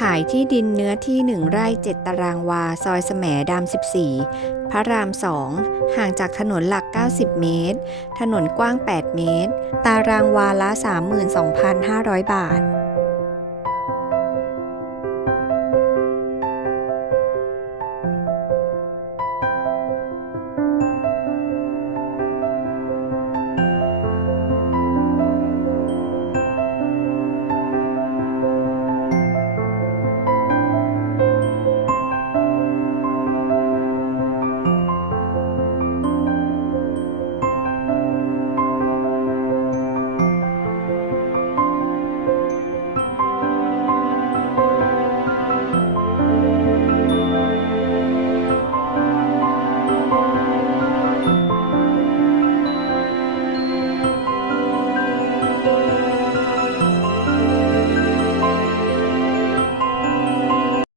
ขายที่ดินเนื้อที่ 1 ไร่ 7 ตารางวา ซอยแสมดำ14 พระราม 2 ห่างจากถนนหลัก 90 เมตร ถนนกว้าง 8 เมตร ตารางวาละ 32,500 บาท